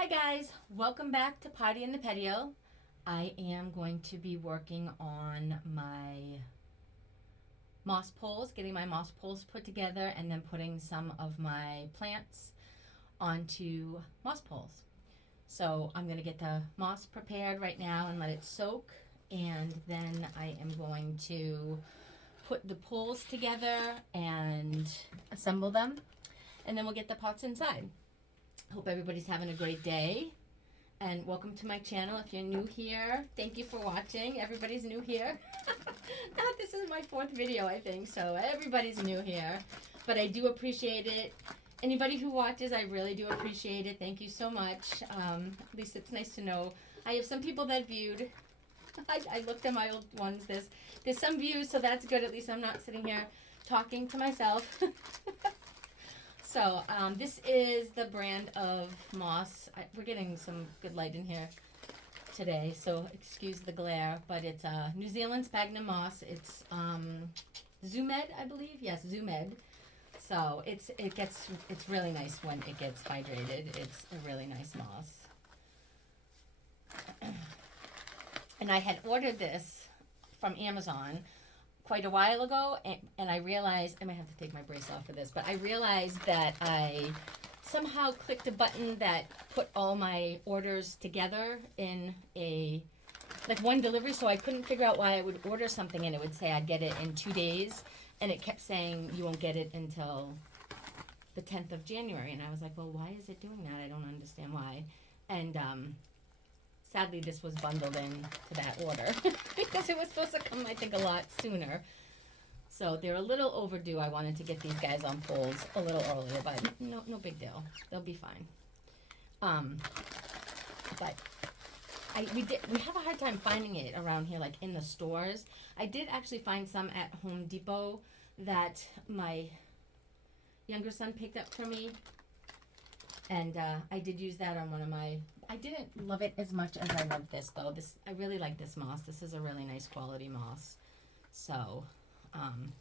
Hi guys, welcome back to Party in the Patio. I am going to be working on my moss poles, getting my moss poles put together and then putting some of my plants onto moss poles. So I'm going to get the moss prepared right now and let it soak, and then I am going to put the poles together and assemble them, and then we'll get the pots inside. Hope everybody's having a great day. And welcome to my channel. If you're new here, thank you for watching. Everybody's new here. This is my 4th video, I think, so everybody's new here. But I do appreciate it. Anybody who watches, I really do appreciate it. Thank you so much. At least it's nice to know. I have some people that viewed. I looked at my old ones. There's some views, so that's good. At least I'm not sitting here talking to myself. So this is the brand of moss. We're getting some good light in here today, so excuse the glare. But it's New Zealand sphagnum moss. It's Zoomed, I believe. Yes, Zoomed. So it's really nice when it gets hydrated. It's a really nice moss. And I had ordered this from Amazon quite a while ago, and I realized, I might have to take my brace off for this, but I realized that I somehow clicked a button that put all my orders together in one delivery, so I couldn't figure out why I would order something and it would say I'd get it in 2 days, and it kept saying you won't get it until the 10th of January, and I was like, well, why is it doing that? I don't understand why. And sadly, this was bundled in to that order because it was supposed to come, I think, a lot sooner. So they're a little overdue. I wanted to get these guys on poles a little earlier, but no big deal. They'll be fine. But we have a hard time finding it around here, like in the stores. I did actually find some at Home Depot that my younger son picked up for me. And I did use that on one of my. I didn't love it as much as I love this, though. I really like this moss. This is a really nice quality moss. So I'm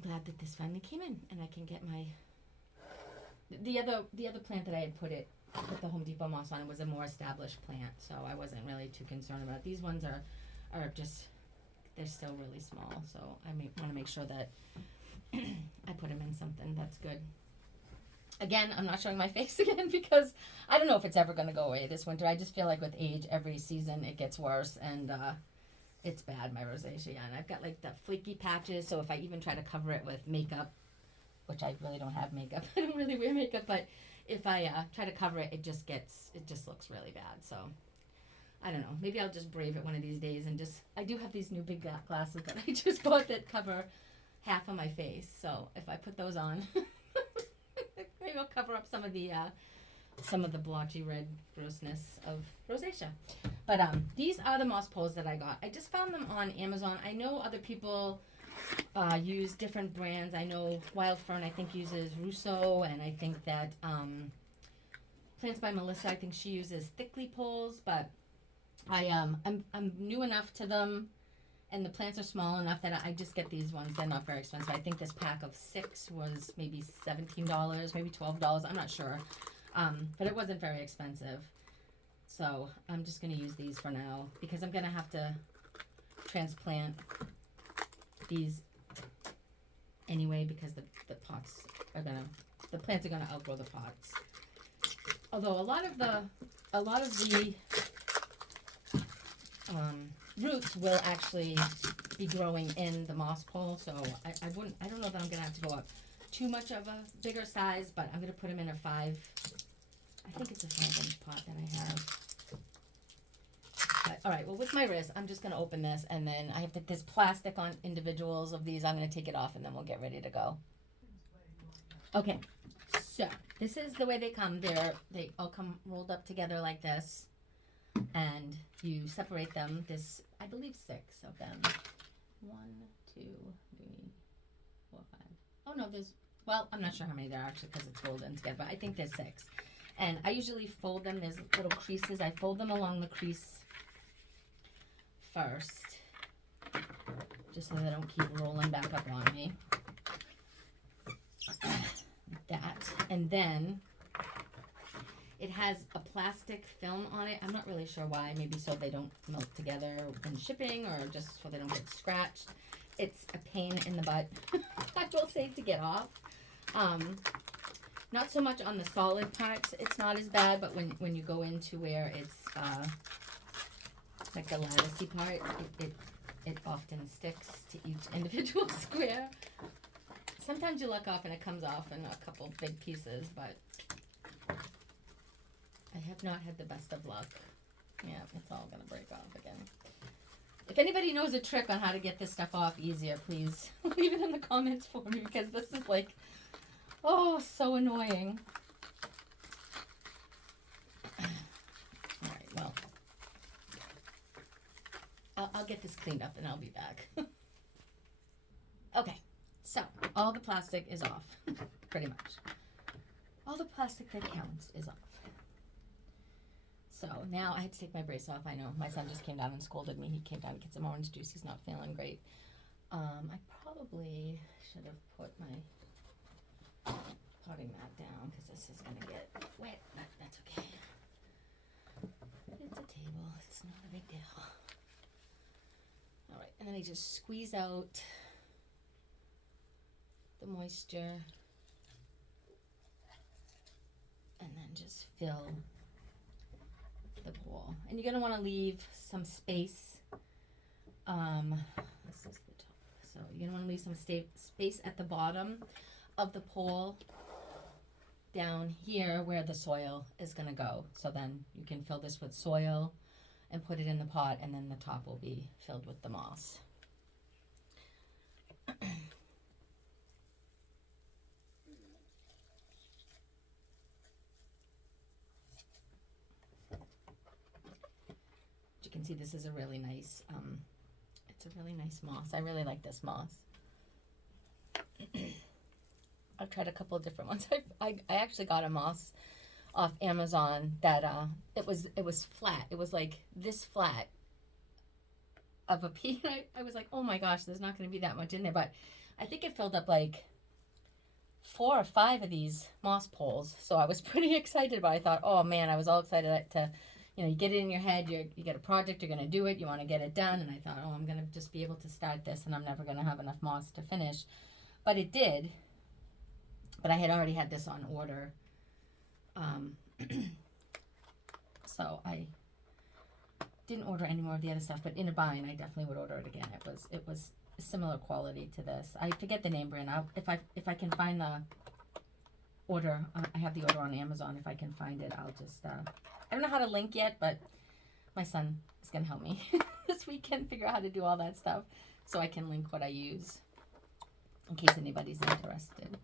glad that this finally came in, and I can get my. The other plant that I had put the Home Depot moss on was a more established plant, so I wasn't really too concerned about it. These ones are just, they're still really small, so I want to make sure that I put them in something that's good. Again, I'm not showing my face again because I don't know if it's ever going to go away this winter. I just feel like with age, every season it gets worse, and it's bad, my rosacea. And I've got like the flaky patches, so if I even try to cover it with makeup, which I really don't have makeup, I don't really wear makeup, but if I try to cover it, it just looks really bad. So I don't know. Maybe I'll just brave it one of these days and I do have these new big glasses that I just bought that cover half of my face. So if I put those on, maybe I'll cover up some of the blotchy red grossness of rosacea. But these are the moss poles that I got. I just found them on Amazon. I know other people use different brands. I know Wild Fern, I think, uses Russo, and I think that Plants by Melissa, I think she uses Thickly poles. But I'm new enough to them, and the plants are small enough that I just get these ones. They're not very expensive. I think this pack of 6 was maybe $17, maybe $12. I'm not sure. But it wasn't very expensive. So I'm just going to use these for now because I'm going to have to transplant these anyway because the plants are going to outgrow the pots. Although a lot of the roots will actually be growing in the moss pole, so I don't know that I'm gonna have to go up too much of a bigger size, but I'm gonna put them in a 5. I think it's a 5-inch pot that I have. But, all right, well, with my wrist, I'm just gonna open this, and then I have to. There's plastic on individuals of these. I'm gonna take it off, and then we'll get ready to go. Okay, so this is the way they come. They all come rolled up together like this. And you separate them. There's, I believe, 6 of them. 1, 2, 3, 4, 5. Oh no, well, I'm not sure how many there are actually because it's rolled in together, but I think there's 6. And I usually fold them. There's little creases. I fold them along the crease first, just so they don't keep rolling back up on me. Like that. And then has a plastic film on it. I'm not really sure why. Maybe so they don't melt together when shipping, or just so they don't get scratched. It's a pain in the butt, I will say, to get off. Not so much on the solid parts, it's not as bad, but when you go into where it's like the latticey part, it often sticks to each individual square. Sometimes you luck off and it comes off in a couple big pieces, but I have not had the best of luck. Yeah, it's all gonna break off again. If anybody knows a trick on how to get this stuff off easier, please leave it in the comments for me, because this is like, oh, so annoying. Alright, well, I'll get this cleaned up and I'll be back. Okay, so all the plastic is off, pretty much. All the plastic that counts is off. So now I had to take my brace off. I know my son just came down and scolded me. He came down to get some orange juice. He's not feeling great. I probably should have put my potting mat down, because this is gonna get wet, but that's okay. It's a table. It's not a big deal. All right, and then I just squeeze out the moisture, and then just fill the pool. And you're gonna want to leave some space. This is the top. So you're gonna want to leave some space at the bottom of the pool, down here where the soil is gonna go. So then you can fill this with soil and put it in the pot, and then the top will be filled with the moss. You can see this is a really nice, it's a really nice moss. I really like this moss. I've tried a couple of different ones. I actually got a moss off Amazon that it was flat. It was like this flat of a pea. I was like, oh my gosh, there's not going to be that much in there. But I think it filled up like 4 or 5 of these moss poles. So I was pretty excited, but I thought, oh man, I was all excited to, you know, you get it in your head, you get a project, you're going to do it, you want to get it done. And I thought, oh, I'm going to just be able to start this and I'm never going to have enough moss to finish. But it did. But I had already had this on order. So I didn't order any more of the other stuff, but in a bind, I definitely would order it again. It was a similar quality to this. I forget the name brand. If I can find the order, I have the order on Amazon. If I can find it, I'll just, I don't know how to link yet, but my son is going to help me this weekend figure out how to do all that stuff, so I can link what I use in case anybody's interested.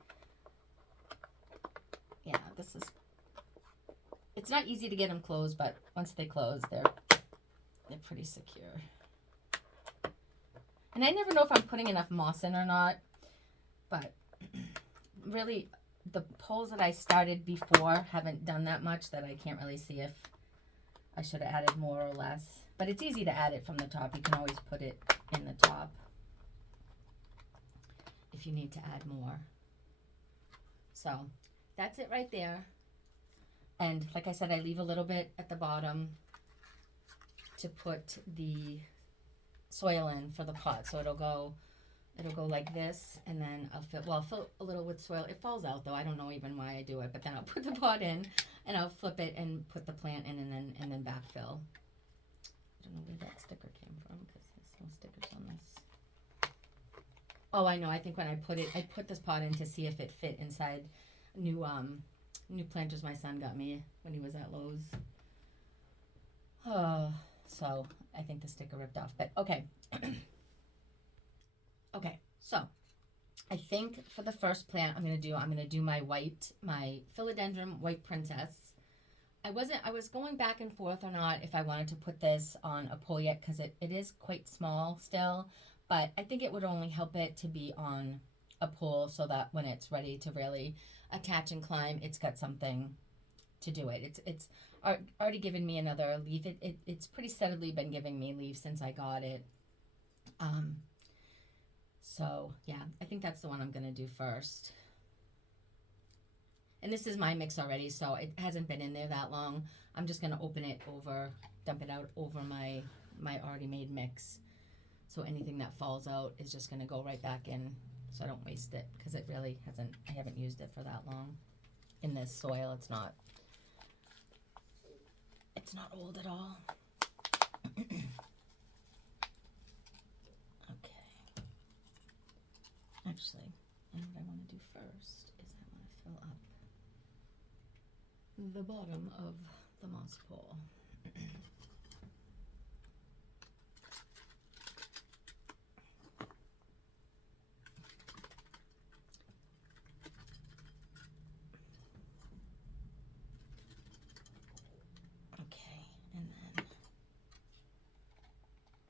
Yeah, this is, it's not easy to get them closed, but once they close, they're pretty secure. And I never know if I'm putting enough moss in or not, but really the poles that I started before haven't done that much that I can't really see if I should have added more or less. But it's easy to add it from the top. You can always put it in the top if you need to add more. So that's it right there. And like I said, I leave a little bit at the bottom to put the soil in for the pot. So it'll go like this, and then I'll fill a little with soil. It falls out though. I don't know even why I do it, but then I'll put the pot in and I'll flip it and put the plant in, and then backfill. I don't know where that sticker came from because there's no stickers on this. Oh, I know. I think when I put this pot in to see if it fit inside new planters my son got me when he was at Lowe's. Oh, so I think the sticker ripped off, but okay. Okay, so I think for the first plant I'm gonna do my philodendron white princess. I was going back and forth or not if I wanted to put this on a pole yet, because it is quite small still, but I think it would only help it to be on a pole so that when it's ready to really attach and climb, it's got something to do it. It's already given me another leaf. It's pretty steadily been giving me leaves since I got it. So yeah, I think that's the one I'm gonna do first. And this is my mix already, so it hasn't been in there that long. I'm just gonna open it over, dump it out over my already made mix. So anything that falls out is just gonna go right back in, so I don't waste it, because it really hasn't, I haven't used it for that long. In this soil, it's not old at all. Okay. Actually, and what I want to do first is I want to fill up the bottom of the moss pole. Okay, and then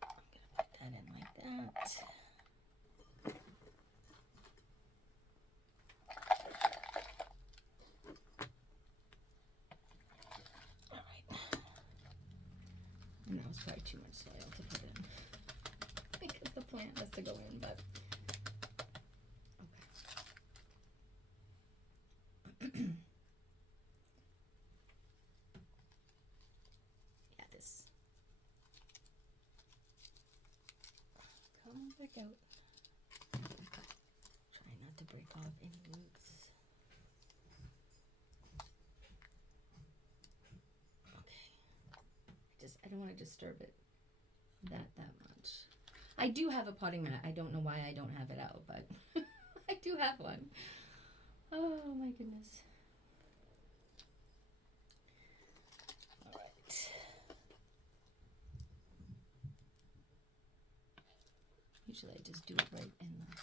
I'm gonna put that in like that. And that was probably too much soil to put in because the plant has to go in, but okay. Yeah, this. Come back out. Try not to break off any roots. Okay. I don't want to disturb it that much. I do have a potting mat. I don't know why I don't have it out, but I do have one. Oh my goodness. All right. Usually I just do it right in the...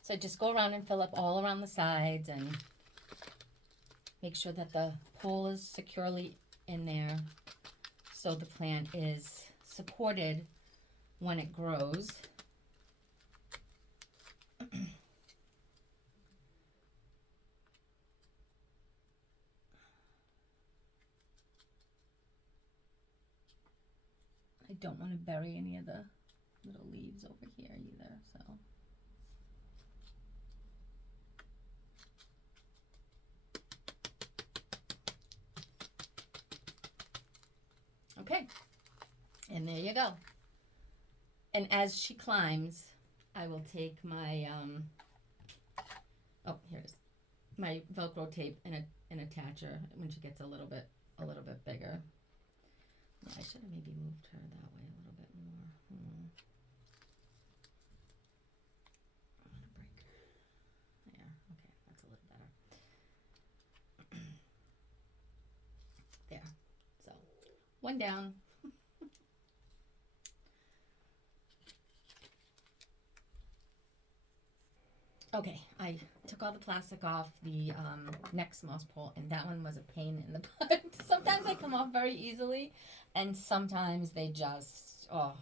So just go around and fill up all around the sides and make sure that the pole is securely in there so the plant is supported when it grows. I don't want to bury any of the little leaves over here either, so. Okay, and there you go. And as she climbs, I will take my, oh, here's my Velcro tape and attach her when she gets a little bit bigger. Yeah, I should have maybe moved her that way a little bit more. I'm gonna break her. There, okay, that's a little better. There, so one down. Okay, I took all the plastic off the next moss pole, and that one was a pain in the butt. Sometimes they come off very easily, and sometimes they just, oh,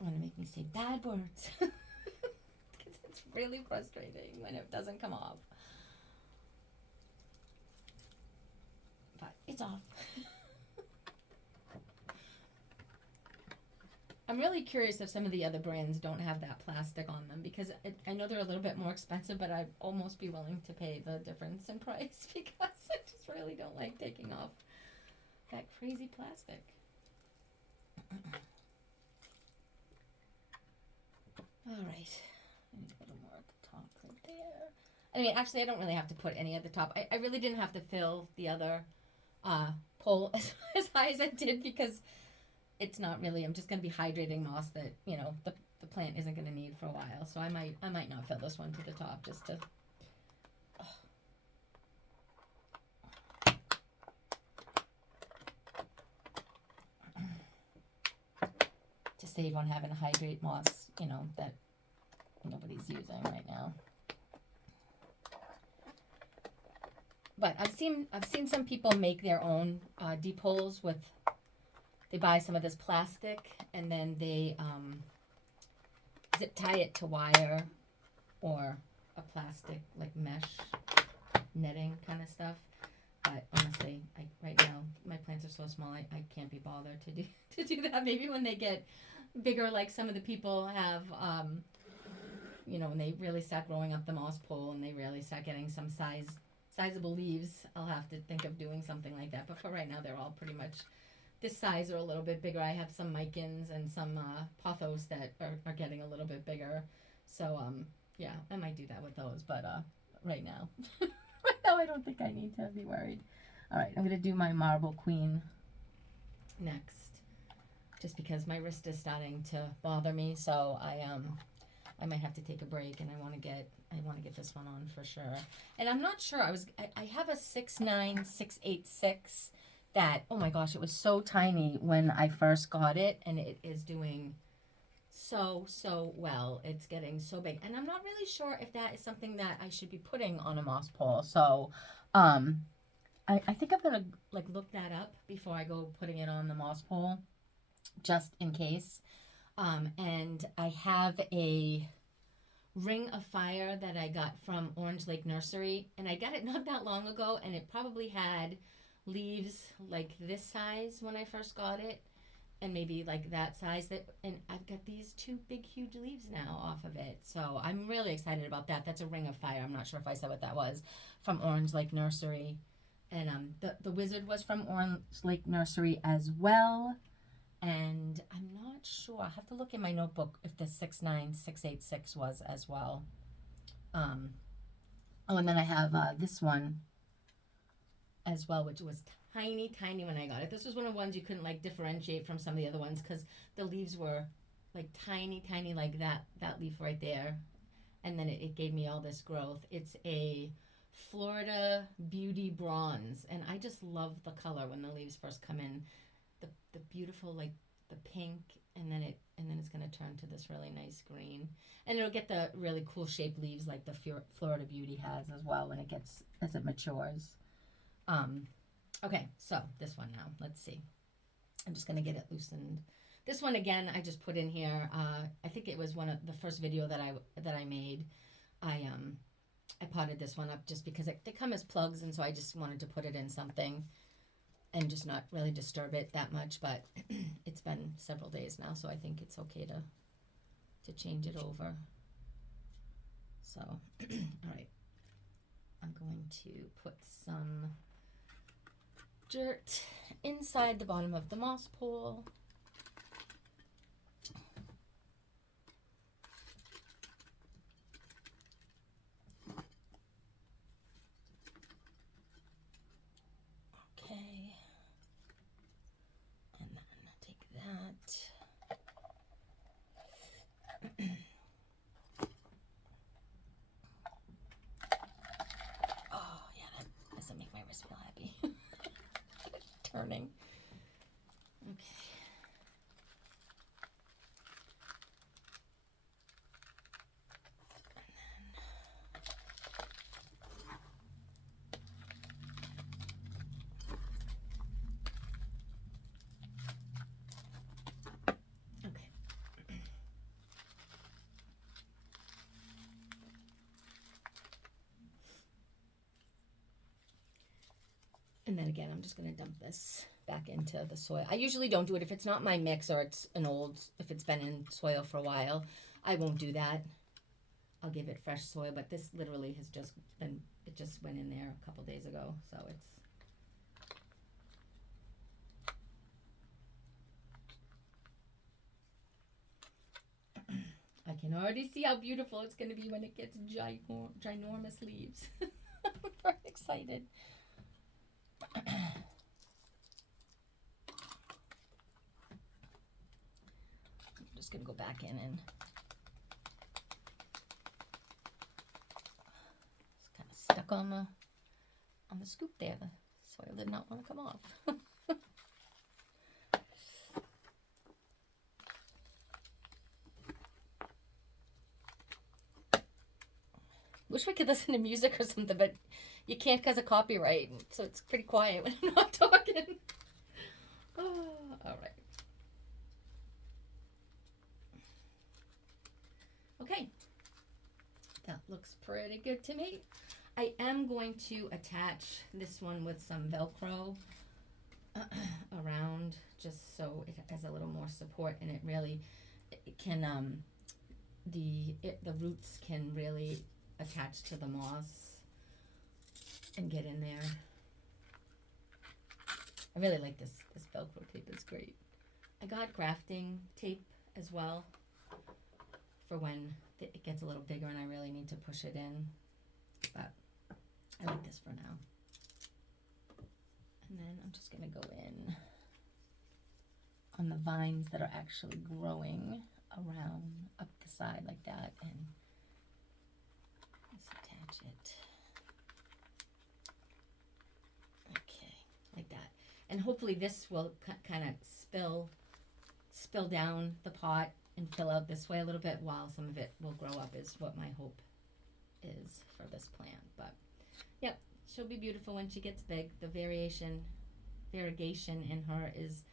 want to make me say bad words. Because it's really frustrating when it doesn't come off. But it's off. I'm really curious if some of the other brands don't have that plastic on them, because I know they're a little bit more expensive, but I'd almost be willing to pay the difference in price because I just really don't like taking off that crazy plastic. All right, I need a little more at the top right there. I mean, actually, I don't really have to put any at the top. I really didn't have to fill the other pole as high as I did because it's not really, I'm just going to be hydrating moss that, you know, the plant isn't going to need for a while. So I might not fill this one to the top just to, to save on having to hydrate moss, you know, that nobody's using right now. But I've seen some people make their own deep holes with. They buy some of this plastic and then they zip tie it to wire or a plastic like mesh netting kind of stuff. But honestly, right now my plants are so small I can't be bothered to do that. Maybe when they get bigger, like some of the people have, when they really start growing up the moss pole and they really start getting some sizable leaves, I'll have to think of doing something like that. But for right now, they're all pretty much this size or a little bit bigger. I have some micans and some pothos that are getting a little bit bigger. So, yeah, I might do that with those. But right now, I don't think I need to be worried. All right, I'm going to do my Marble Queen next. Just because my wrist is starting to bother me. So I might have to take a break, and I want to get this one on for sure. And I'm not sure. I have a 69686 that, oh my gosh, it was so tiny when I first got it, and it is doing so well. It's getting so big, and I'm not really sure if that is something that I should be putting on a moss pole. So I think I'm gonna like look that up before I go putting it on the moss pole, just in case. And I have a Ring of Fire that I got from Orange Lake Nursery, and I got it not that long ago, and it probably had leaves like this size when I first got it, and maybe like that size. And I've got these two big huge leaves now off of it, so I'm really excited about that. That's a Ring of Fire. I'm not sure if I said what that was, from Orange Lake Nursery. And the Wizard was from Orange Lake Nursery as well. And I'm not sure. I have to look in my notebook if the 69686 was as well. Oh, and then I have this one as well, which was tiny when I got it. This was one of the ones you couldn't like differentiate from some of the other ones because the leaves were like tiny like that leaf right there. And then it gave me all this growth. It's a Florida Beauty Bronze, and I just love the color when the leaves first come in. The beautiful, like the pink, and then it's going to turn to this really nice green, and it'll get the really cool shaped leaves like the Florida Beauty has as well as it matures. Okay, so this one now, let's see. I'm just going to get it loosened. This one again, I just put in here. I think it was one of the first video that I made. I potted this one up just because they come as plugs, and so I just wanted to put it in something and just not really disturb it that much. But it's been several days now, so I think it's okay to change it over. So, all right. I'm going to put some dirt inside the bottom of the moss pole. Turning. Okay. Okay. And then again, I'm just going to dump this back into the soil. I usually don't do it if it's not my mix or if it's been in soil for a while. I won't do that. I'll give it fresh soil, but this literally has just been, it just went in there a couple days ago, so it's. I can already see how beautiful it's going to be when it gets ginormous leaves. I'm very excited. I'm just going to go back in and it's kind of stuck on the scoop there. The soil did not want to come off. Wish we could listen to music or something, but you can't because of copyright, so it's pretty quiet when I'm not talking. Oh, all right. Okay. That looks pretty good to me. I am going to attach this one with some Velcro around, just so it has a little more support, and it really it can the roots can really attach to the moss and get in there. I really like this Velcro tape. It's great. I got grafting tape as well for when it gets a little bigger and I really need to push it in, but I like this for now. And then I'm just gonna go in on the vines that are actually growing around up the side like that, and let's attach it. Okay, like that. And hopefully this will kind of spill down the pot and fill out this way a little bit, while some of it will grow up, is what my hope is for this plant. But yep, she'll be beautiful when she gets big. The variegation in her is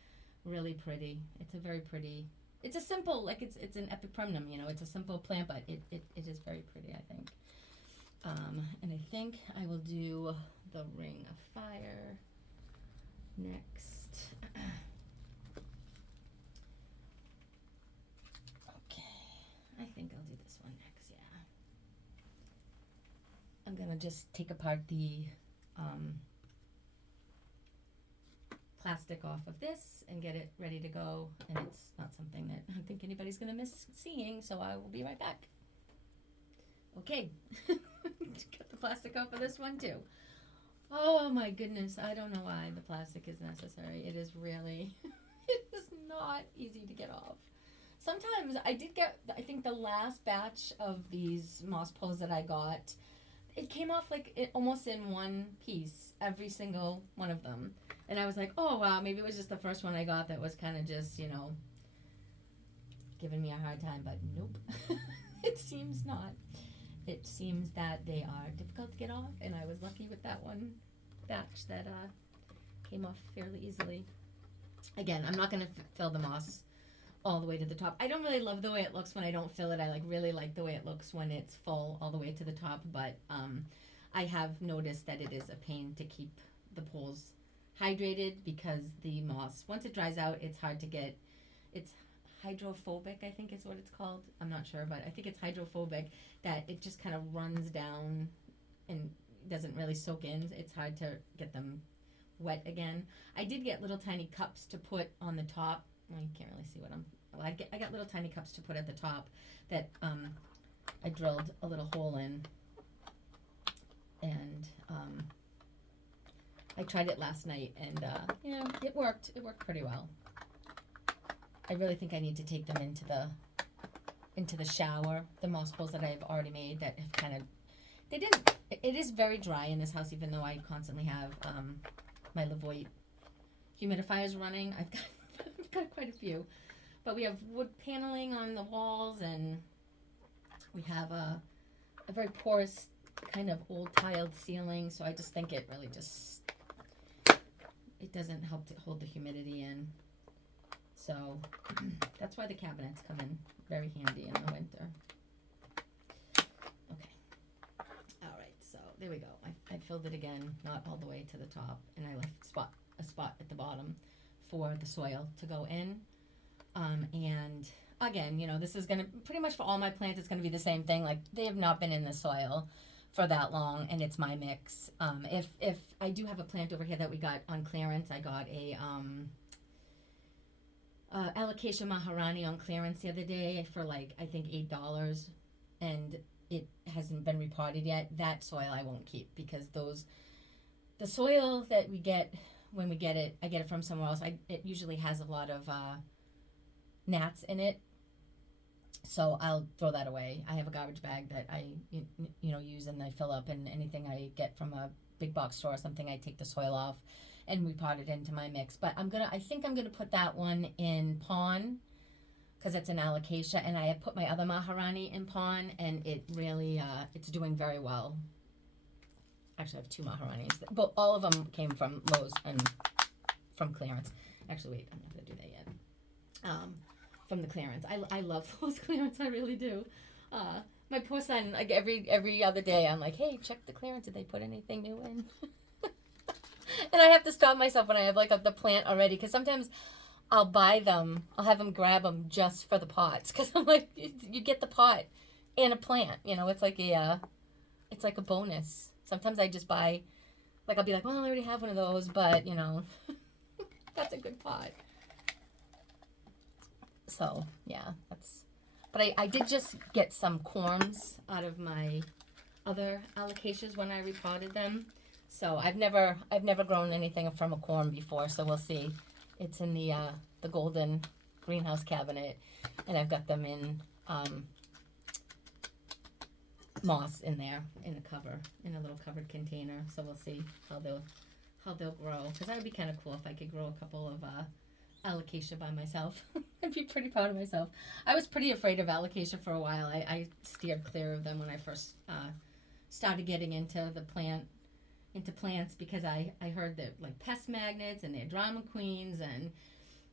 really pretty. It's a very pretty, it's a simple, like it's an epipremnum, you know, it's a simple plant, but it is very pretty, I think. And I think I will do the Ring of Fire next. I think I'll do this one next, yeah. I'm gonna just take apart the plastic off of this and get it ready to go, and it's not something that I think anybody's gonna miss seeing, so I will be right back. Okay, get the plastic off of this one too. Oh my goodness, I don't know why the plastic is necessary. It is really, it is not easy to get off. Sometimes I did get, I think the last batch of these moss poles that I got, it came off like almost in one piece, every single one of them. And I was like, oh wow, maybe it was just the first one I got that was kind of just, you know, giving me a hard time, but nope. It seems not. It seems that they are difficult to get off, and I was lucky with that one batch that came off fairly easily. Again, I'm not going to fill the moss all the way to the top. I don't really love the way it looks when I don't fill it. I really like the way it looks when it's full all the way to the top, but I have noticed that it is a pain to keep the poles hydrated, because the moss, once it dries out, it's hard to get. It's hydrophobic, I think is what it's called. I'm not sure, but I think it's hydrophobic, that it just kind of runs down and doesn't really soak in. It's hard to get them wet again. I did get little tiny cups to put on the top. Well, you can't really see what I got little tiny cups to put at the top that I drilled a little hole in, and I tried it last night, and you know, it worked pretty well. I really think I need to take them into the shower, the moss poles that I've already made that have kind of, it is very dry in this house, even though I constantly have my Levoit humidifiers running. I've got quite a few, but we have wood paneling on the walls, and we have a very porous kind of old tiled ceiling, so I just think it really just, it doesn't help to hold the humidity in. So that's why the cabinets come in very handy in the winter. Okay. All right, so there we go. I filled it again, not all the way to the top, and I left a spot at the bottom for the soil to go in. And again, you know, this is gonna, pretty much for all my plants, it's gonna be the same thing. Like, they have not been in the soil for that long, and it's my mix. If I do have a plant over here that we got on clearance, I got a Alocasia Maharani on clearance the other day for like, I think $8, and it hasn't been repotted yet. That soil I won't keep, because the soil that we get when we get it, I get it from somewhere else. It usually has a lot of gnats in it, so I'll throw that away. I have a garbage bag that I use, and I fill up, and anything I get from a big box store or something, I take the soil off and repot it into my mix. But I think I'm gonna put that one in Pawn because it's an alocasia, and I had put my other Maharani in pon, and it really, it's doing very well. Actually, I have two Maharanis. But all of them came from Lowe's and from clearance. Actually, wait, I'm not going to do that yet. From the clearance. I love Lowe's clearance. I really do. My poor son, like every other day, I'm like, hey, check the clearance. Did they put anything new in? And I have to stop myself when I have like the plant already, because sometimes I'll buy them. I'll have them grab them just for the pots, because I'm like, you get the pot and a plant. You know, it's like a bonus. Sometimes I just buy, like I'll be like, well, I already have one of those, but you know, that's a good pot. So yeah, that's. But I did just get some corms out of my other alocasias when I repotted them. So I've never grown anything from a corm before, so we'll see. It's in the golden greenhouse cabinet, and I've got them in moss in there in the cover, in a little covered container. So we'll see how they'll grow. Because that would be kind of cool if I could grow a couple of alocasia by myself. I'd be pretty proud of myself. I was pretty afraid of alocasia for a while. I steered clear of them when I first started getting into plants, because I heard that like pest magnets and they're drama queens, and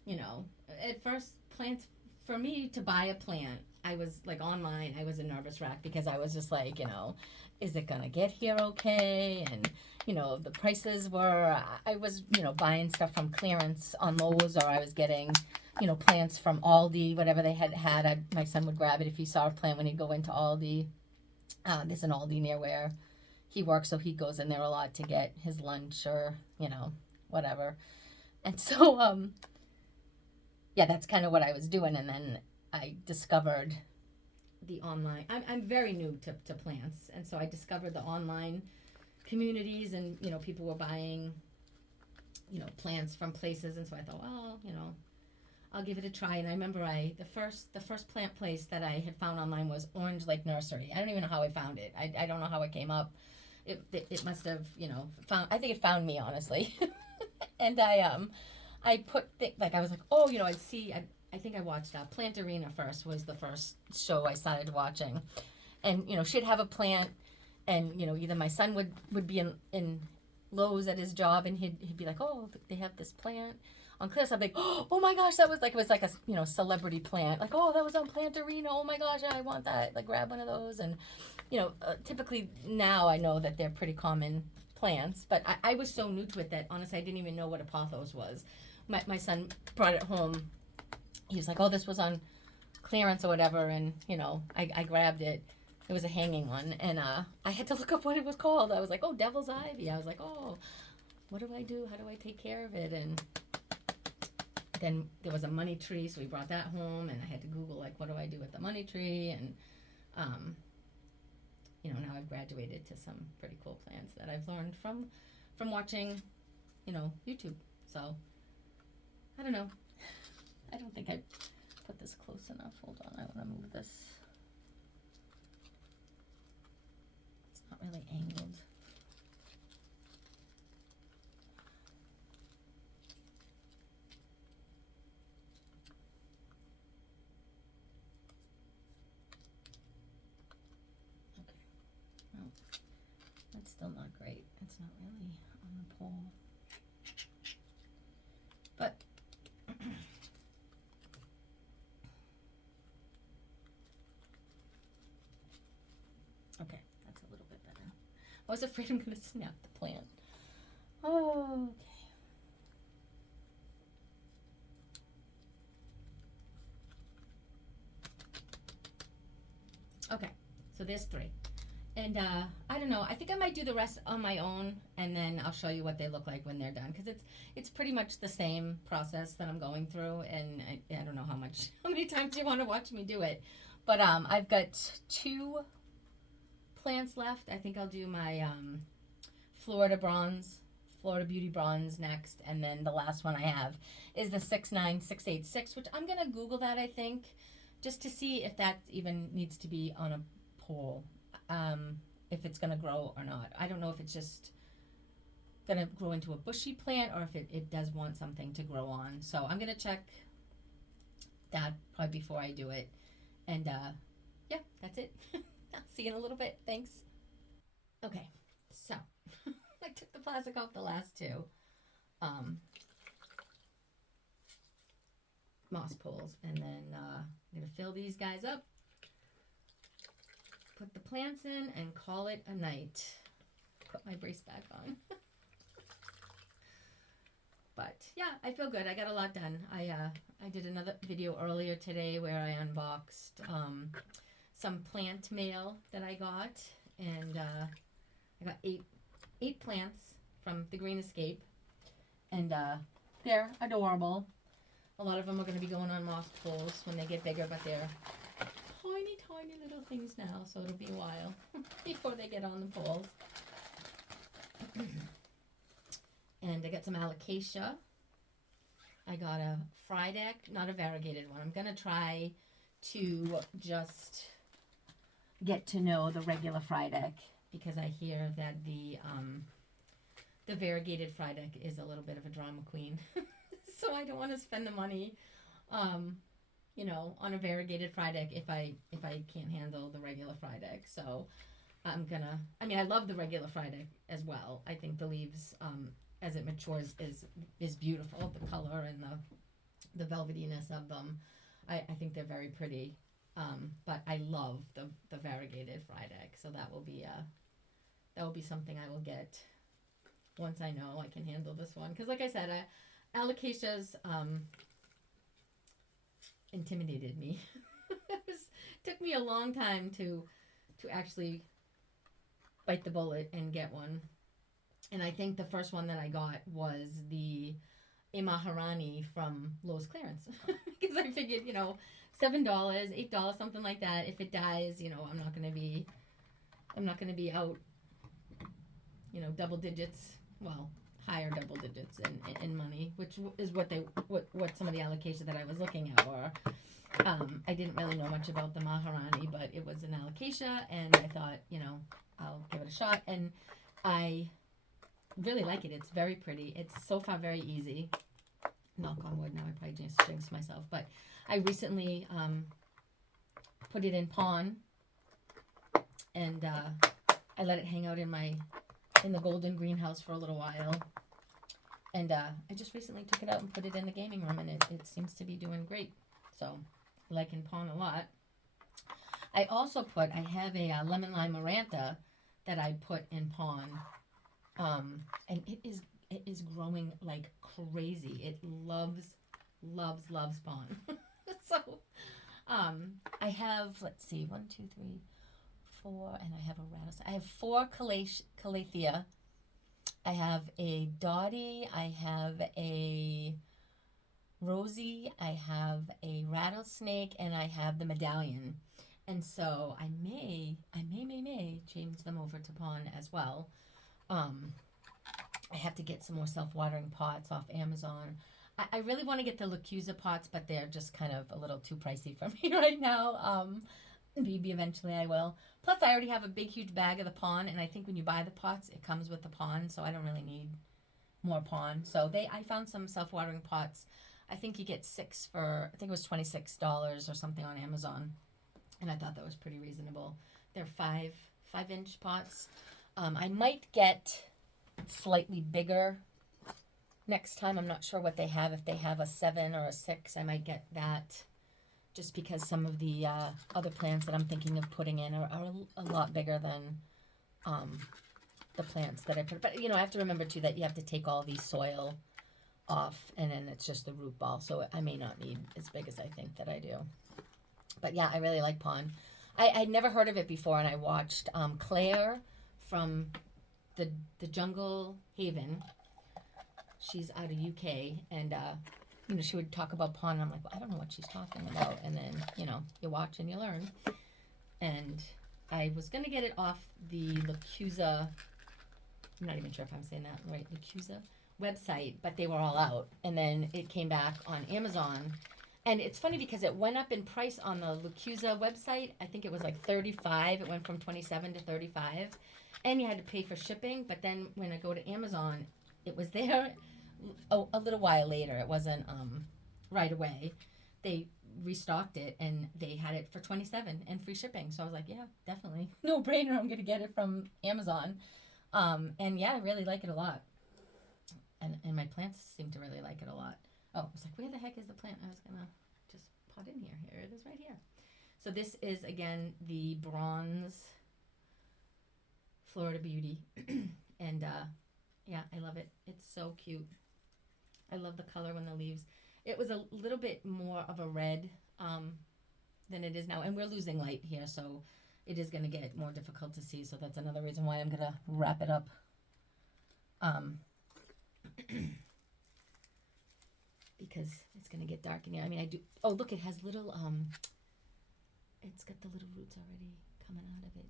you know, at first plants, for me to buy a plant, I was like online, I was a nervous wreck, because I was just like, you know, is it gonna get here okay? And you know, the prices were, I was, you know, buying stuff from clearance on Lowe's, or I was getting, you know, plants from Aldi, whatever they had. My son would grab it if he saw a plant when he'd go into Aldi. There's an Aldi near where he works, so he goes in there a lot to get his lunch or, you know, whatever. And so, yeah, that's kind of what I was doing. And then I discovered the online, I'm very new to plants. And so I discovered the online communities, and, you know, people were buying, you know, plants from places. And so I thought, well, you know, I'll give it a try. And I remember the first plant place that I had found online was Orange Lake Nursery. I don't even know how I found it. I don't know how it came up. It must have, you know, I think it found me, honestly. And I put like, I was like, oh, you know, I think I watched Plant Arena first, was the first show I started watching. And, you know, she'd have a plant, and, you know, either my son would be in Lowe's at his job, and he'd be like, oh, they have this plant on Clear. So I'm like, oh my gosh, it was like a, you know, celebrity plant. Like, oh, that was on Plant Arena. Oh my gosh, I want that. Like, grab one of those. And, you know, typically now I know that they're pretty common plants, but I was so new to it that honestly I didn't even know what a pothos was. My son brought it home. He was like, oh, this was on clearance or whatever, and, you know, I grabbed it. It was a hanging one, and I had to look up what it was called. I was like, oh, devil's ivy. I was like, oh, what do I do? How do I take care of it? And then there was a money tree, so we brought that home, and I had to Google, like, what do I do with the money tree? And, you know, now I've graduated to some pretty cool plants that I've learned from watching, you know, YouTube. So, I don't know. I don't think I put this close enough. Hold on, I want to move this. It's not really angled. That's still not great. It's not really on the pole. But okay, that's a little bit better. I was afraid I'm going to snap the plant. Oh, okay. Okay, so there's 3. And I don't know, I think I might do the rest on my own, and then I'll show you what they look like when they're done, because it's pretty much the same process that I'm going through, and I don't know how many times you want to watch me do it. But I've got 2 plants left. I think I'll do my Florida Beauty Bronze next, and then the last one I have is the 69686, which I'm going to Google that, I think, just to see if that even needs to be on a pole. If it's going to grow or not. I don't know if it's just going to grow into a bushy plant, or if it does want something to grow on. So I'm going to check that probably before I do it. And yeah, that's it. I'll see you in a little bit. Thanks. Okay, so I took the plastic off the last two um, moss poles, and then I'm gonna fill these guys up, put the plants in, and call it a night. Put my brace back on. But yeah, I feel good. I got a lot done. I did another video earlier today where I unboxed some plant mail that I got, and I got eight plants from the Green Escape, and they're adorable. A lot of them are going to be going on moss poles when they get bigger, but they're tiny little things now, so it'll be a while before they get on the poles. And I got some alocasia. I got a Frydek, not a variegated one. I'm going to try to just get to know the regular Frydek, because I hear that the variegated Frydek is a little bit of a drama queen. So I don't want to spend the money, you know, on a variegated Frydek if I can't handle the regular Frydek. So I'm gonna. I mean, I love the regular Frydek as well. I think the leaves, as it matures, is beautiful. The color and the velvetyness of them, I think they're very pretty. But I love the variegated Frydek. So that will be something I will get once I know I can handle this one. Because like I said, alocasias intimidated me. It took me a long time to actually bite the bullet and get one. And I think the first one that I got was the Imaharani from Lowe's clearance. Because I figured, you know, $7, $8, something like that. If it dies, you know, I'm not gonna be out, you know, double digits. Well, higher double digits in money, which is what some of the allocation that I was looking at were. I didn't really know much about the Maharani, but it was an alocasia, and I thought, you know, I'll give it a shot, and I really like it. It's very pretty. It's so far very easy. Knock on wood. Now I probably just jinxed myself, but I recently put it in pond, and I let it hang out in the golden greenhouse for a little while. And I just recently took it out and put it in the gaming room, and it seems to be doing great. So, I like in pond a lot. I also have a lemon lime maranta that I put in pond, and it is growing like crazy. It loves pond. So, I have, let's see, 1, 2, 3, 4, and I have a rattlesnake. I have 4 calathea. I have a Dottie, I have a Rosie, I have a rattlesnake, and I have the medallion. And so I may change them over to pond as well. I have to get some more self-watering pots off Amazon. I really want to get the Lacusa pots, but they're just kind of a little too pricey for me right now. Maybe eventually I will. Plus, I already have a big, huge bag of the pond, and I think when you buy the pots, it comes with the pond, so I don't really need more pond. So I found some self-watering pots. I think you get 6 for, I think it was $26 or something on Amazon, and I thought that was pretty reasonable. They're 5-inch pots. I might get slightly bigger next time. I'm not sure what they have. If they have a 7 or a 6, I might get that, just because some of the other plants that I'm thinking of putting in are a lot bigger than the plants that I put. But, you know, I have to remember, too, that you have to take all the soil off, and then it's just the root ball. So I may not need as big as I think that I do. But, yeah, I really like pond. I'd never heard of it before, and I watched Claire from the Jungle Haven. She's out of UK, and you know, she would talk about pond, and I'm like, well, I don't know what she's talking about. And then, you know, you watch and you learn. And I was going to get it off the Lacusa, I'm not even sure if I'm saying that right, Lacusa website, but they were all out. And then it came back on Amazon. And it's funny because it went up in price on the Lacusa website. I think it was like $35. It went from $27 to $35. And you had to pay for shipping. But then when I go to Amazon, it was there a little while later. It wasn't right away. They restocked it, and they had it for 27 and free shipping. So I was like, yeah, definitely, no brainer. I'm gonna get it from Amazon. And yeah, I really like it a lot. And my plants seem to really like it a lot. Oh, I was like, where the heck is the plant? I was gonna just pot in here. Here it is, right here. So this is again the bronze Florida Beauty, and yeah, I love it. It's so cute. I love the color when the leaves. It was a little bit more of a red than it is now, and we're losing light here, so it is going to get more difficult to see. So that's another reason why I'm going to wrap it up. Because it's going to get dark in here. I mean, I do. Oh, look, it has little. It's got the little roots already coming out of it.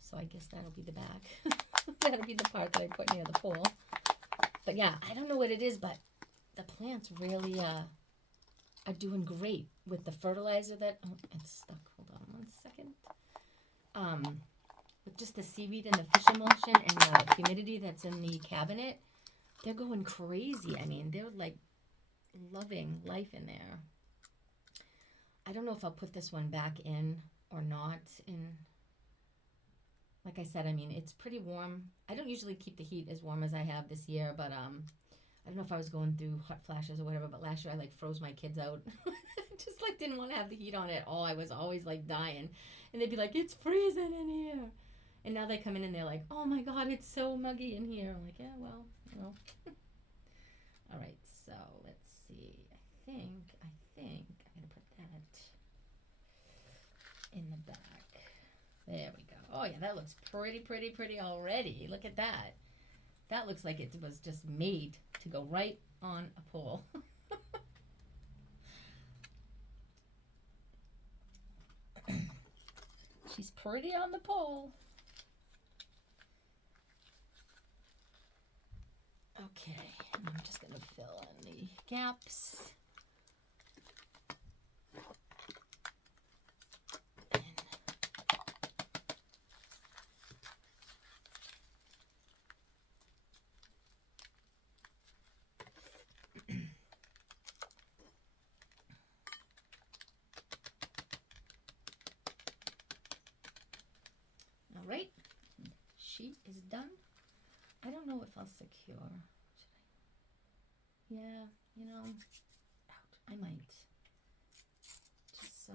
So I guess that'll be the back. That'll be the part that I put near the pole. But yeah, I don't know what it is, but the plants really are doing great with the fertilizer that. Oh, it's stuck. Hold on 1 second. With just the seaweed and the fish emulsion and the humidity that's in the cabinet, they're going crazy. I mean, they're like loving life in there. I don't know if I'll put this one back in or not. Like I said, I mean, it's pretty warm. I don't usually keep the heat as warm as I have this year, but I don't know if I was going through hot flashes or whatever, but last year I like froze my kids out. Just like didn't want to have the heat on at all. I was always like dying. And they'd be like, it's freezing in here. And now they come in and they're like, oh my God, it's so muggy in here. I'm like, yeah, well, you know. All right, so let's see. I think I'm going to put that in the back. There we go. Oh yeah, that looks pretty already. Look at that. That looks like it was just made to go right on a pole. She's pretty on the pole. Okay, and I'm just going to fill in the gaps. All right, sheet is done. I don't know if I'll secure. Should I? Yeah, you know, ouch, I might. Just so.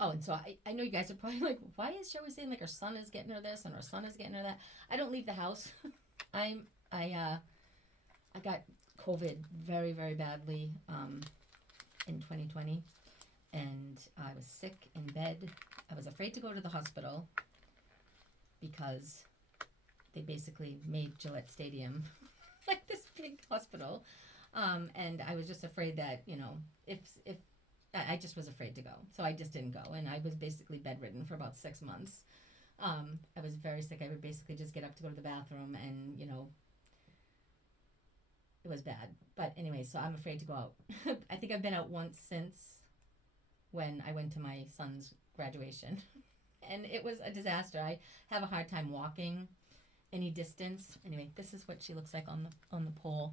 Oh, and so I know you guys are probably like, why is she always saying like her son is getting her this and her son is getting her that? I don't leave the house. I got COVID very badly in 2020, and I was sick in bed. I was afraid to go to the hospital because they basically made Gillette Stadium like this big hospital, and I was just afraid that, you know, if I just was afraid to go, so I just didn't go, and I was basically bedridden for about 6 months. I was very sick. I would basically just get up to go to the bathroom, and you know, it was bad. But anyway, so I'm afraid to go out. I think I've been out once since when I went to my son's graduation, and it was a disaster. I have a hard time walking any distance. Anyway, this is what she looks like on the pole.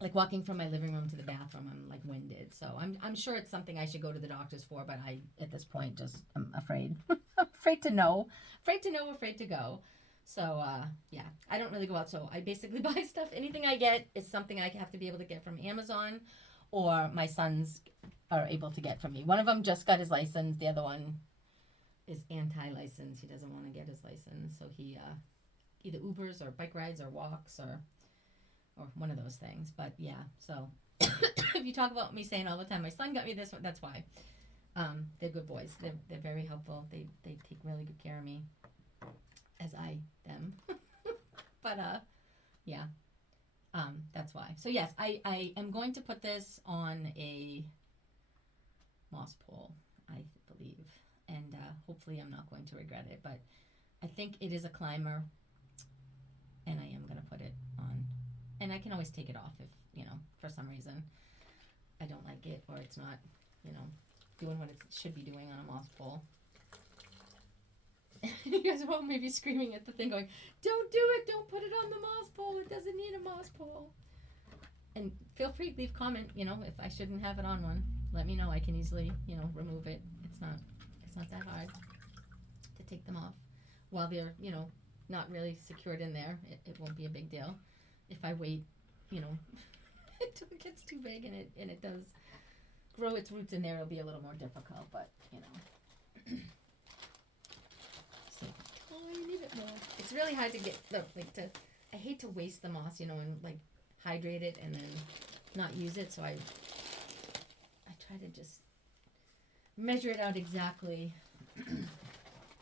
Like walking from my living room to the bathroom, I'm like winded. So I'm sure it's something I should go to the doctors for, but I at this point just I'm afraid. I'm afraid to know, afraid to go. So yeah, I don't really go out. So I basically buy stuff. Anything I get is something I have to be able to get from Amazon, or my sons are able to get from me. One of them just got his license. The other one is anti-license. He doesn't want to get his license, so he either Ubers or bike rides or walks or one of those things. But yeah, so if you talk about me saying all the time, my son got me this one, that's why. They're good boys. They're very helpful. They take really good care of me, as I them. But yeah, that's why. So yes, I am going to put this on a moss pole, I believe, and hopefully I'm not going to regret it. But I think it is a climber, and I am going to put it on. And I can always take it off if, you know, for some reason I don't like it, or it's not, you know, doing what it should be doing on a moss pole. You guys are all maybe screaming at the thing going, don't do it, don't put it on the moss pole, it doesn't need a moss pole. And feel free to leave comment, you know, if I shouldn't have it on one, let me know. I can easily, you know, remove it. It's not that hard to take them off while they're, you know, not really secured in there. It won't be a big deal. If I wait, you know, until it gets too big and it does grow its roots in there, it'll be a little more difficult, but, you know. So, tiny bit more. It's really hard to get, I hate to waste the moss, you know, and, like, hydrate it and then not use it, so I try to just measure it out exactly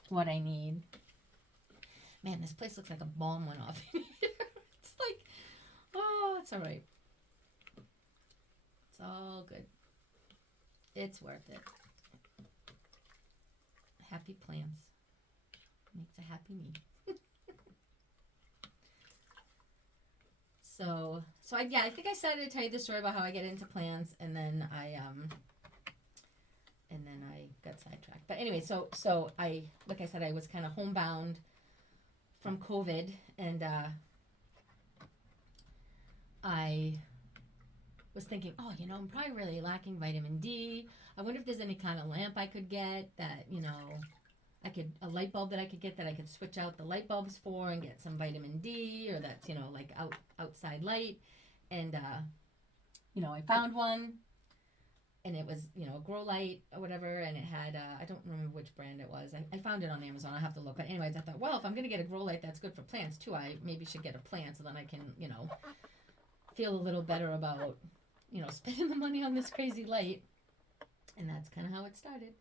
what I need. Man, this place looks like a bomb went off in here. It's like, oh, it's all right. It's all good. It's worth it. Happy plants makes a happy me. So I think I started to tell you the story about how I get into plants, and then I got sidetracked. But anyway, so I, like I said, I was kind of homebound from COVID, and I was thinking, oh, you know, I'm probably really lacking vitamin D. I wonder if there's any kind of lamp I could get that, you know, a light bulb that I could get that I could switch out the light bulbs for and get some vitamin D, or that's, you know, like outside light. And, you know, I found one, and it was, you know, a grow light or whatever, and it had, I don't remember which brand it was. I found it on Amazon. I'll have to look. But anyways, I thought, well, if I'm going to get a grow light that's good for plants too, I maybe should get a plant so then I can, you know, feel a little better about, you know, spending the money on this crazy light. And that's kind of how it started.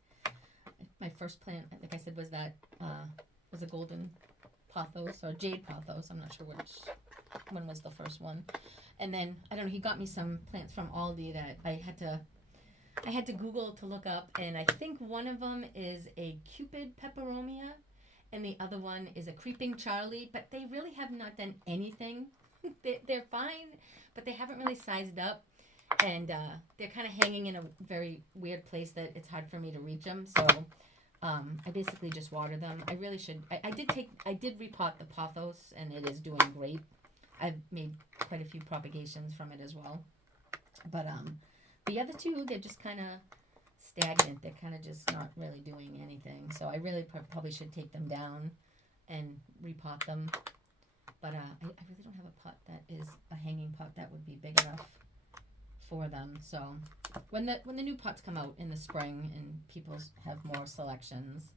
My first plant, like I said, was a golden pothos or jade pothos. I'm not sure which one was the first one. And then, I don't know, he got me some plants from Aldi that I had to Google to look up, and I think one of them is a Cupid peperomia, and the other one is a creeping Charlie, but they really have not done anything. They're fine, but they haven't really sized up. And they're kind of hanging in a very weird place that it's hard for me to reach them. So I basically just water them. I really should. I did repot the pothos, and it is doing great. I've made quite a few propagations from it as well. But the other two, they're just kind of stagnant. They're kind of just not really doing anything. So I really probably should take them down and repot them. But I really don't have a pot that is a hanging pot that would be big enough for them. So when the new pots come out in the spring and people have more selections,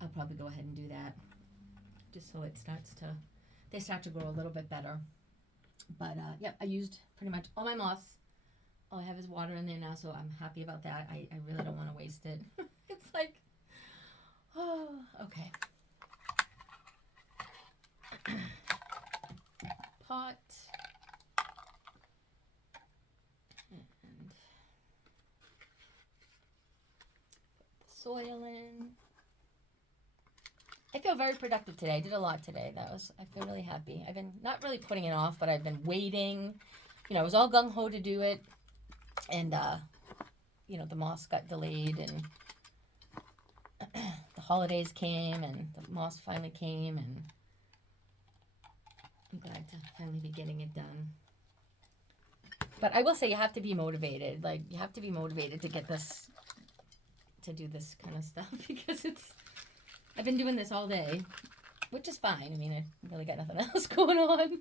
I'll probably go ahead and do that, just so they start to grow a little bit better. But yeah, I used pretty much all my moss. All I have is water in there now, so I'm happy about that. I really don't want to waste it. It's like, oh, okay. Pot. Soil in. I feel very productive today. I did a lot today. I feel really happy. I've been not really putting it off, but I've been waiting. You know, I was all gung-ho to do it. And, you know, the moss got delayed, and the holidays came, and the moss finally came, and I'm glad to finally be getting it done. But I will say, you have to be motivated. Like, you have to be motivated to get this, to do this kind of stuff, because I've been doing this all day, which is fine. I mean, I really got nothing else going on.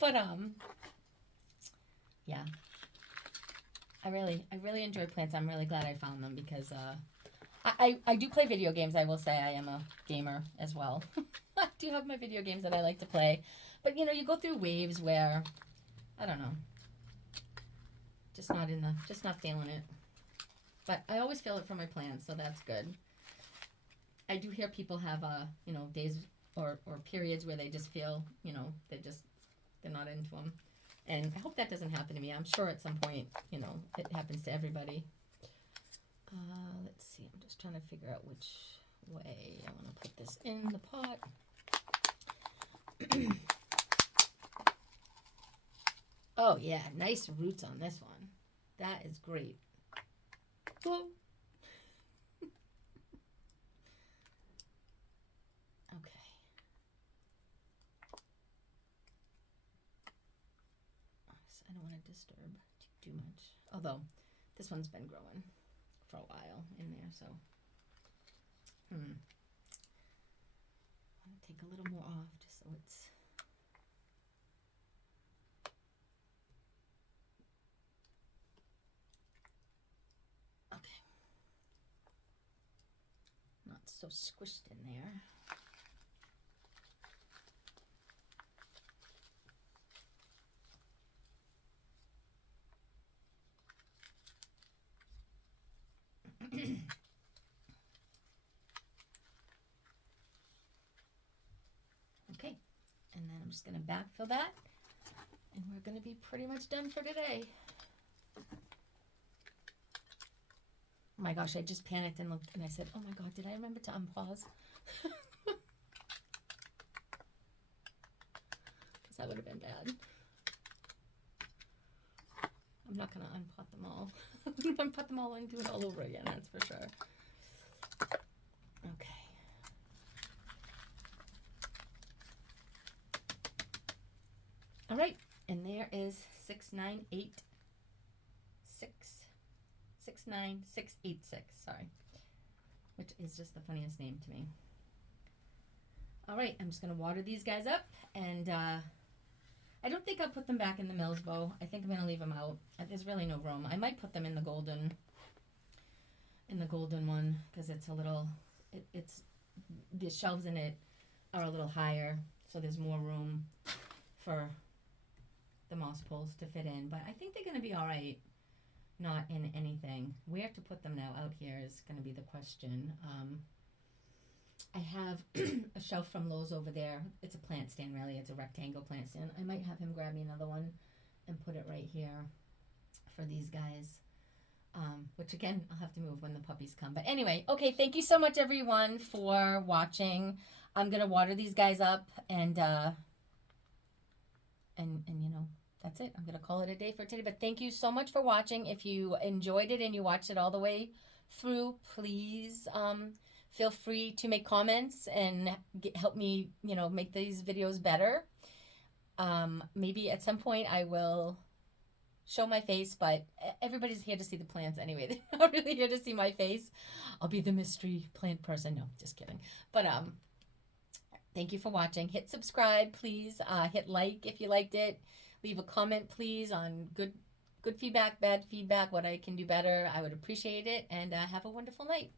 But, yeah. I really enjoy plants. I'm really glad I found them, because I do play video games. I will say I am a gamer as well. I do have my video games that I like to play. But, you know, you go through waves where, I don't know, just not feeling it. But I always feel it from my plants, so that's good. I do hear people have, you know, days or periods where they just feel, you know, they're not into them. And I hope that doesn't happen to me. I'm sure at some point, you know, it happens to everybody. Let's see. I'm just trying to figure out which way I want to put this in the pot. Oh, yeah. Nice roots on this one. That is great. Whoa. Okay. So I don't want to disturb too much. Although this one's been growing for a while in there, so I'm gonna take a little more off just so it's okay. Not so squished in there. Okay, and then I'm just gonna backfill that, and we're gonna be pretty much done for today. Oh my gosh, I just panicked and looked and I said, oh my God, did I remember to unpause? Because that would have been bad. I'm not gonna unpot them all. Unpot them all and do it all over again, that's for sure. Okay. All right, and there is 69686, sorry, which is just the funniest name to me. All right, I'm just gonna water these guys up, and I don't think I'll put them back in the Milsbo. I think I'm gonna leave them out. There's really no room. I might put them in the golden one because it's a little, it's the shelves in it are a little higher, so there's more room for the moss poles to fit in, but I think they're going to be all right not in anything. Where to put them now out here is going to be the question. I have a shelf from Lowe's over there. It's a plant stand, really. It's a rectangle plant stand. I might have him grab me another one and put it right here for these guys, which again I'll have to move when the puppies come. But anyway, okay, thank you so much everyone for watching. I'm going to water these guys up, and you know, that's it. I'm going to call it a day for today. But thank you so much for watching. If you enjoyed it and you watched it all the way through, please feel free to make comments and help me, you know, make these videos better. Maybe at some point I will show my face, but everybody's here to see the plants anyway. They're not really here to see my face. I'll be the mystery plant person. No, just kidding. But thank you for watching. Hit subscribe, please. Hit like if you liked it. Leave a comment, please, on good feedback, bad feedback, what I can do better. I would appreciate it. And have a wonderful night.